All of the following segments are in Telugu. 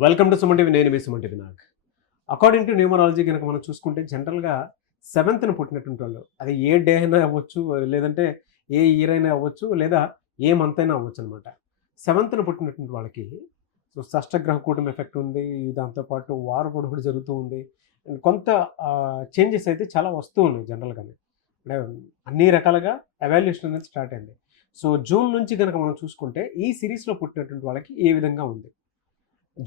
Welcome to Suman TV. నేను మీ Suman TV Nag. According to numerology కనుక మనం చూసుకుంటే జనరల్గా సెవెంత్న పుట్టినటువంటి వాళ్ళు, అది ఏ డే అయినా అవ్వచ్చు, లేదంటే ఏ ఇయర్ అయినా అవ్వచ్చు, లేదా ఏ మంత్ అయినా అవ్వచ్చు అనమాట. సెవెంత్న పుట్టినటువంటి వాళ్ళకి సో షష్టగ్రహ కూటమి ఎఫెక్ట్ ఉంది, దాంతోపాటు వారు కూడా జరుగుతూ ఉంది. అండ్ కొంత చేంజెస్ అయితే చాలా వస్తూ ఉన్నాయి జనరల్గానే. అంటే అన్ని రకాలుగా ఎవాల్యుయేషన్ అనేది స్టార్ట్ అయింది. సో జూన్ నుంచి కనుక మనం చూసుకుంటే ఈ సిరీస్లో పుట్టినటువంటి వాళ్ళకి ఏ విధంగా ఉంది,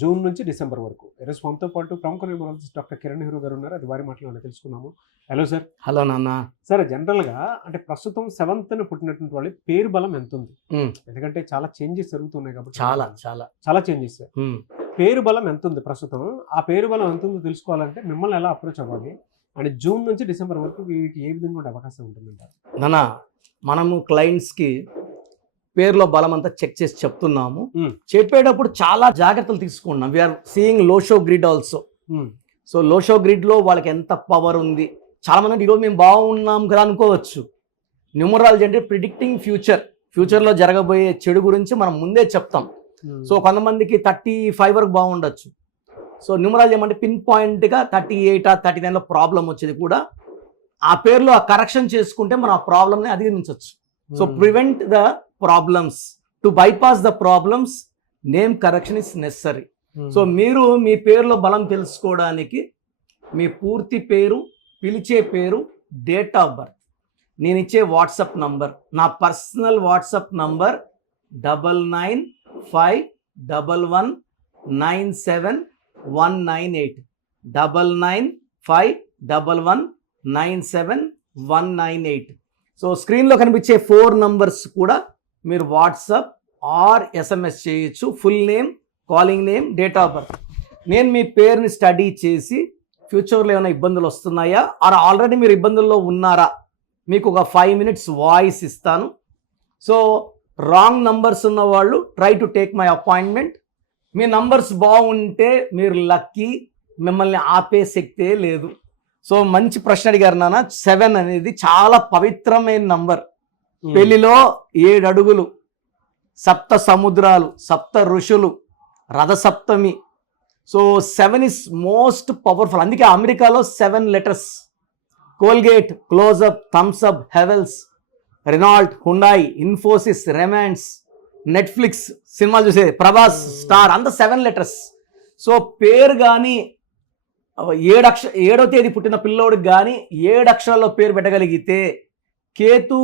జూన్ నుంచి డిసెంబర్ వరకు. ఈరోజు మనతో పాటు ప్రముఖ న్యూమరాలజిస్ట్ డాక్టర్ కిరణ్ నెహ్రూ గారు ఉన్నారు. అది వారి మాటలోనే తెలుసుకున్నాము. Hello sir. హలో నాన్న. సార్, జనరల్గా అంటే ప్రస్తుతం సెవెంత్న పుట్టినటువంటి వాళ్ళ పేరు బలం ఎంత ఉంది? ఎందుకంటే చాలా చేంజెస్ జరుగుతున్నాయి కాబట్టి చాలా చాలా చాలా చేంజెస్. పేరు బలం ఎంత ఉంది ప్రస్తుతం? ఆ పేరు బలం ఎంత ఉందో తెలుసుకోవాలంటే మిమ్మల్ని ఎలా అప్రోచ్ అవ్వాలి, అండ్ జూన్ నుంచి డిసెంబర్ వరకు వీరికి ఏ విధంగా ఉండే అవకాశం ఉంటుందంటారు? నాన్న, మనము క్లయింట్స్కి పేరులో బలం అంతా చెక్ చేసి చెప్తున్నాము. చెప్పేటప్పుడు చాలా జాగ్రత్తలు తీసుకున్నాం. We are seeing Lo Shu grid also. So Lo Shu గ్రిడ్లో వాళ్ళకి ఎంత పవర్ ఉంది. చాలా మంది ఈరోజు మేము బాగున్నాం కదా అనుకోవచ్చు. న్యూమరాలజీ అంటే ప్రిడిక్టింగ్ ఫ్యూచర్లో జరగబోయే చెడు గురించి మనం ముందే చెప్తాం. సో కొంతమందికి 35 వరకు బాగుండొచ్చు. సో న్యూమరాలజీ ఏమంటే పిన్ పాయింట్గా 38 39లో ప్రాబ్లం వచ్చేది కూడా ఆ పేరులో ఆ కరెక్షన్ చేసుకుంటే మనం ఆ ప్రాబ్లమ్ని అధిగమించవచ్చు. So prevent the problems, to bypass the problems, name correction is necessary. సో మీరు మీ పేరులో బలం తెలుసుకోవడానికి మీ పూర్తి పేరు, పిలిచే పేరు, డేట్ ఆఫ్ బర్త్, నేను ఇచ్చే వాట్సాప్ నంబర్, నా పర్సనల్ వాట్సాప్ నంబర్ 9951197198 9951197198. సో స్క్రీన్లో కనిపించే 4 నంబర్స్ కూడా మీరు వాట్సాప్ ఆర్ ఎస్ఎంఎస్ చేయొచ్చు. Full name, calling name, date of birth. నేను మీ పేరుని స్టడీ చేసి ఫ్యూచర్లో ఏమైనా ఇబ్బందులు వస్తున్నాయా, ఆర్ ఆల్రెడీ మీరు ఇబ్బందుల్లో ఉన్నారా, మీకు ఒక 5 minutes వాయిస్ ఇస్తాను. సో రాంగ్ నంబర్స్ ఉన్న వాళ్ళు try to take my appointment. Me numbers బాగుంటే మీరు లక్కీ, మిమ్మల్ని ఆపే శక్తే లేదు. సో మంచి ప్రశ్న అడిగారు నాన్న. 7 అనేది చాలా పవిత్రమైన నంబర్. పెళ్లిలో 7 అడుగులు, 7 సముద్రాలు, 7 ఋషులు, Rathasaptami. So 7 is most powerful. అందుకే అమెరికాలో 7 letters. Colgate, Closeup, Thums Up, Havells, Renault, Hyundai, Infosys, Raymonds, Netflix సినిమాలు చూసే ప్రభాస్, స్టార్, అంత 7 letters. సో పేరు కానీ 7వ తేదీ పుట్టిన పిల్లోడికి కానీ 7 అక్షరాల్లో పేరు పెట్టగలిగితే కేతు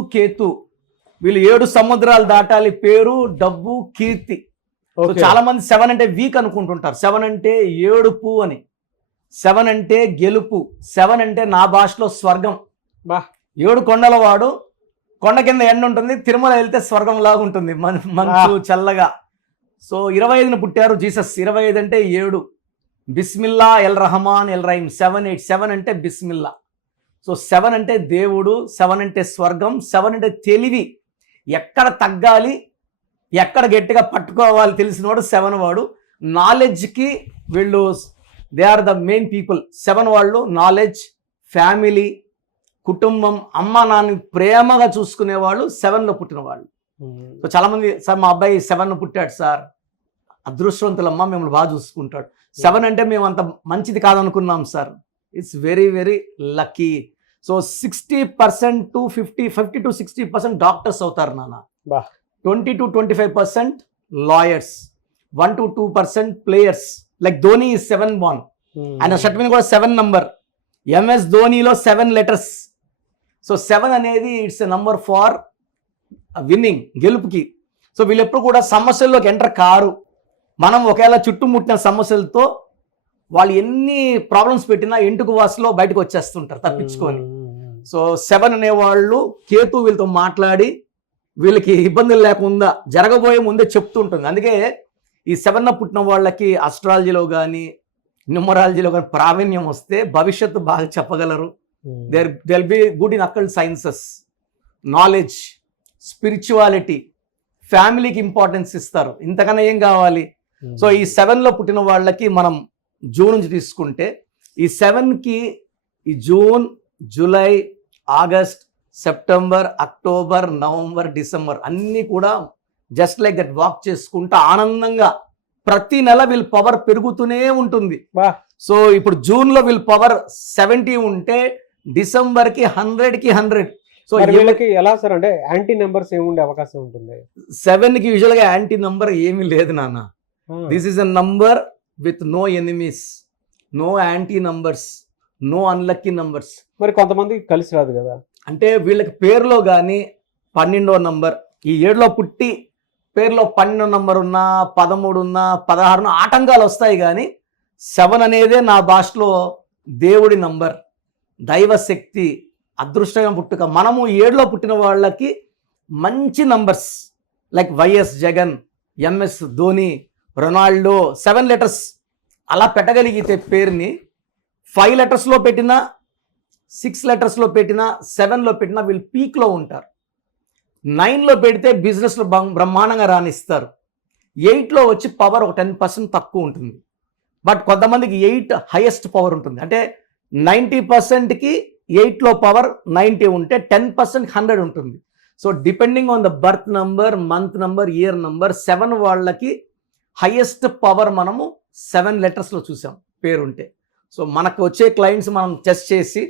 వీళ్ళు 7 సముద్రాలు దాటాలి. పేరు, డబ్బు, కీర్తి. చాలా మంది 7 అంటే వీక్ అనుకుంటుంటారు. 7 అంటే ఏడుపు అని, 7 అంటే గెలుపు, 7 అంటే నా భాషలో స్వర్గం. 7 కొండల వాడు, కొండ కింద ఎండ ఉంటుంది, తిరుమల వెళ్తే స్వర్గం లాగా ఉంటుంది, మంచు చల్లగా. సో 25న పుట్టారు జీసస్. 25 అంటే 7. Bismillah, L Rahman, L Rahim. 7 అంటే బిస్మిల్లా. సో 7 అంటే దేవుడు, 7 అంటే స్వర్గం, 7 అంటే తెలివి. ఎక్కడ తగ్గాలి, ఎక్కడ గట్టిగా పట్టుకోవాలి తెలిసినవాడు 7 వాడు. నాలెడ్జ్కి వీళ్ళు they are the main people. 7 వాళ్ళు నాలెడ్జ్, ఫ్యామిలీ, కుటుంబం, అమ్మ నాన్న ప్రేమగా చూసుకునేవాళ్ళు 7లో పుట్టిన వాళ్ళు. సో చాలామంది, సార్ మా అబ్బాయి 7న పుట్టాడు సార్, అదృష్టవంతులమ్మ, మిమ్మల్ని బాగా చూసుకుంటాడు. 7 అంటే మేము అంత మంచిది కాదనుకున్నాం sir. It's very very lucky. So 60% to 50 to 60% doctors అవుతారు నాన్న. 20 to 25% lawyers, 1 to 2% players. Like Dhoni is 7 born. ఆయన షర్ట్ మీద కూడా 7 నంబర్. ఎంఎస్ ధోనిలో 7 letters. సో 7 అనేది it's a number for winning, గెలుపుకి. సో వీళ్ళు ఎప్పుడు కూడా సమస్యల్లోకి ఎంటర్ కారు. మనం ఒకవేళ చుట్టుముట్టిన సమస్యలతో వాళ్ళు ఎన్ని ప్రాబ్లమ్స్ పెట్టినా ఎంటుకు వాసులో బయటకు వచ్చేస్తుంటారు తప్పించుకొని. సో 7 అనేవాళ్ళు కేతు వీళ్ళతో మాట్లాడి వీళ్ళకి ఇబ్బందులు లేకుండా జరగబోయే ముందే చెప్తుంటుంది. అందుకే ఈ 7న పుట్టిన వాళ్ళకి అస్ట్రాలజీలో కానీ న్యూమరాలజీలో కానీ ప్రావీణ్యం వస్తే భవిష్యత్తు బాగా చెప్పగలరు. They be good in occult sciences, knowledge, spirituality, ఫ్యామిలీకి ఇంపార్టెన్స్ ఇస్తారు. ఇంతకన్నా ఏం కావాలి? సో ఈ 7లో పుట్టిన వాళ్ళకి మనం జూన్ నుంచి తీసుకుంటే, ఈ 7కి ఈ June, July, August, September, October, November, December అన్నీ కూడా జస్ట్ లైక్ దట్ వాక్ చేసుకుంటూ ఆనందంగా ప్రతి నెల వీళ్ళ పవర్ పెరుగుతూనే ఉంటుంది. వా. సో ఇప్పుడు జూన్ లో వీళ్ళ పవర్ 70 ఉంటే డిసెంబర్ కి 100కి 100. సో మరి వీళ్ళకి ఎలా సార్ అంటే యాంటీ నెంబర్స్ ఏముండే అవకాశం ఉంటుంది? 7 కి యూజువల్ గా యాంటీ నంబర్ ఏమీ లేదు నాన్న. This is a number with no enemies, no anti numbers, no unlucky numbers. మరి కొంతమంది కలిసి రాదు కదా. అంటే వీళ్ళకి పేరులో కానీ 12వ నంబర్, ఈ 7లో పుట్టి పేరులో 12వ నంబర్ ఉన్నా, 13 ఉన్నా, 16 ఉన్నా ఆటంకాలు వస్తాయి. కానీ 7 అనేదే నా భాషలో దేవుడి నంబర్, దైవశక్తి, అదృష్టంగా పుట్టుక. మనము 7లో పుట్టిన వాళ్ళకి మంచి numbers like YS Jagan, MS Dhoni, Ronaldo 7 letters అలా పెట్టగలిగితే పేరుని 5 లెటర్స్లో పెట్టినా, 6 లెటర్స్లో పెట్టినా, 7లో పెట్టినా వీళ్ళు పీక్లో ఉంటారు. 9లో పెడితే బిజినెస్లో బ్రహ్మాండంగా రాణిస్తారు. 8లో వచ్చి పవర్ ఒక 10% తక్కువ ఉంటుంది. బట్ కొంతమందికి 8 హైయెస్ట్ పవర్ ఉంటుంది. అంటే 90%కి 8లో పవర్ 90 ఉంటే 10% 100 ఉంటుంది. So depending on the birth number, month number, year number, 7 వాళ్ళకి హైయెస్ట్ పవర్ మనము 7 లెటర్స్లో చూసాం పేరుంటే. సో మనకు వచ్చే క్లయింట్స్ మనం టెస్ట్ చేసి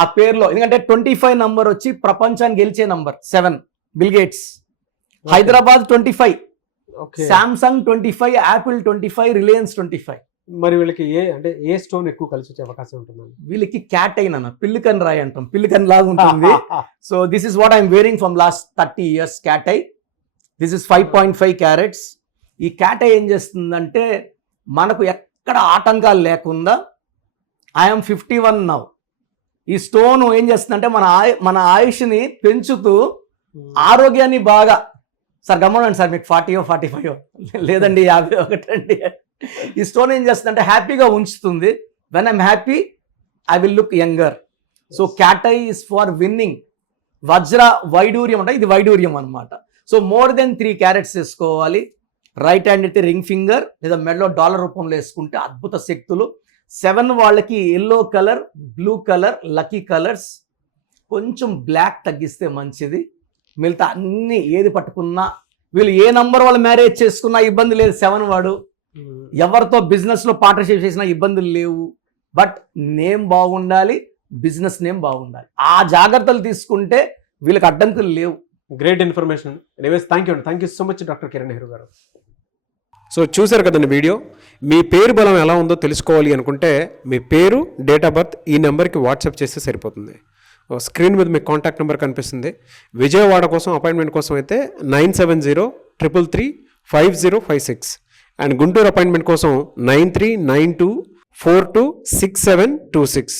ఆ పేరులో, ఎందుకంటే 25 నంబర్ వచ్చి ప్రపంచాన్ని గెలిచే number 7, bill gates. Hyderabad 25, Samsung 25, Apple 25, Reliance 25. మరి వీళ్ళకి ఏ స్టోన్ ఎక్కువ కలిసి వచ్చే అవకాశం ఉంటుంది? వీళ్ళకి క్యాట్ అయినా పిల్లికన్ రాయి అంటాం, పిల్లికన్ లాగా ఉంటుంది. So this is what I'm wearing from last 30 years. Cat eye, this is 5.5 carats. ఈ క్యాట్ ఐ ఏం చేస్తుందంటే మనకు ఎక్కడ ఆటంకాలు లేకుండా, ఐఎమ్ 51 నౌ. ఈ స్టోన్ ఏం చేస్తుందంటే మన ఆయుష్ని పెంచుతూ ఆరోగ్యాన్ని బాగా, సార్ గమనండి సార్, మీకు 40 45 లేదండి 51 అండి. ఈ స్టోన్ ఏం చేస్తుందంటే హ్యాపీగా ఉంచుతుంది. When I'm happy I will look younger. So cat I is for winning. వజ్ర వైడూర్యం అంటే ఇది వైడూర్యం అనమాట. సో మోర్ దెన్ 3 క్యారెట్స్ వేసుకోవాలి. రైట్ హ్యాండ్ అయితే రింగ్ ఫింగర్ లేదా మెడలో డాలర్ రూపంలో వేసుకుంటే అద్భుత శక్తులు. 7 వాళ్ళకి yellow colour, blue colour lucky colours. కొంచెం బ్లాక్ తగ్గిస్తే మంచిది. మిగతా అన్ని ఏది పట్టుకున్నా, వీళ్ళు ఏ నంబర్ వాళ్ళు మ్యారేజ్ చేసుకున్నా ఇబ్బంది లేదు. 7 వాడు ఎవరితో బిజినెస్లో పార్ట్నర్షిప్ చేసినా ఇబ్బందులు లేవు. బట్ నేమ్ బాగుండాలి, బిజినెస్ నేమ్ బాగుండాలి. ఆ జాగ్రత్తలు తీసుకుంటే వీళ్ళకి అడ్డంకులు లేవు. Great information. Anyways thank you so much doctor Kiran Nehru గారు. సో చూశారు కదండి వీడియో. మీ పేరు బలం ఎలా ఉందో తెలుసుకోవాలి అనుకుంటే మీ పేరు, డేట్ ఆఫ్ బర్త్ ఈ నెంబర్కి వాట్సాప్ చేస్తే సరిపోతుంది. స్క్రీన్ మీద మీకు కాంటాక్ట్ నెంబర్ కనిపిస్తుంది. విజయవాడ కోసం అపాయింట్మెంట్ కోసం అయితే 9703335056 అండ్ గుంటూరు అపాయింట్మెంట్ కోసం 9392426726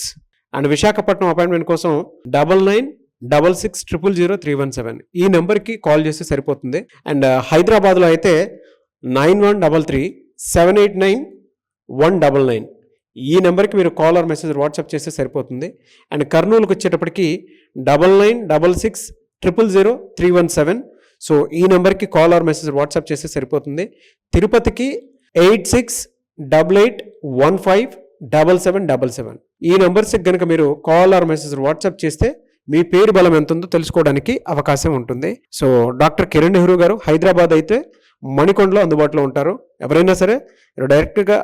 అండ్ విశాఖపట్నం అపాయింట్మెంట్ కోసం 9966000317 ఈ నెంబర్కి కాల్ చేస్తే సరిపోతుంది. అండ్ హైదరాబాద్లో అయితే 9133789199 ఈ నెంబర్కి మీరు కాల్ ఆర్ మెసేజ్ వాట్సాప్ చేస్తే సరిపోతుంది. అండ్ కర్నూలుకి వచ్చేటప్పటికి 9966000317 సో ఈ నెంబర్కి కాల్ ఆర్ మెసేజ్ వాట్సాప్ చేస్తే సరిపోతుంది. తిరుపతికి 8688157777 ఈ నెంబర్స్కి కనుక మీరు కాల్ ఆర్ మెసేజ్ వాట్సాప్ చేస్తే మీ పేరు బలం ఎంత ఉందో తెలుసుకోవడానికి అవకాశం ఉంటుంది. సో డాక్టర్ కిరణ్ నెహ్రూ గారు హైదరాబాద్ అయితే మణికొండలో అందుబాటులో ఉంటారు. ఎవరైనా సరే డైరెక్ట్గా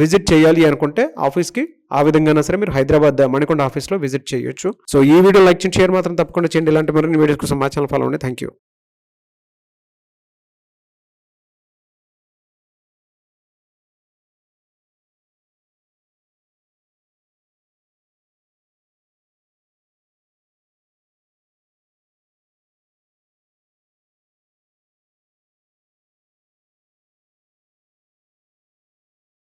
విజిట్ చేయాలి అనుకుంటే ఆఫీస్కి ఆ విధంగా సరే మీరు హైదరాబాద్ మణికొండ ఆఫీస్లో విజిట్ చేయొచ్చు. సో ఈ వీడియో లైక్ చేయండి, షేర్ మాత్రం తప్పకుండా చేయండి. ఇలాంటి మరిన్ని వీడియోస్ కోసం మా ఛానల్ ఫాలో అవ్వండి. Thank you.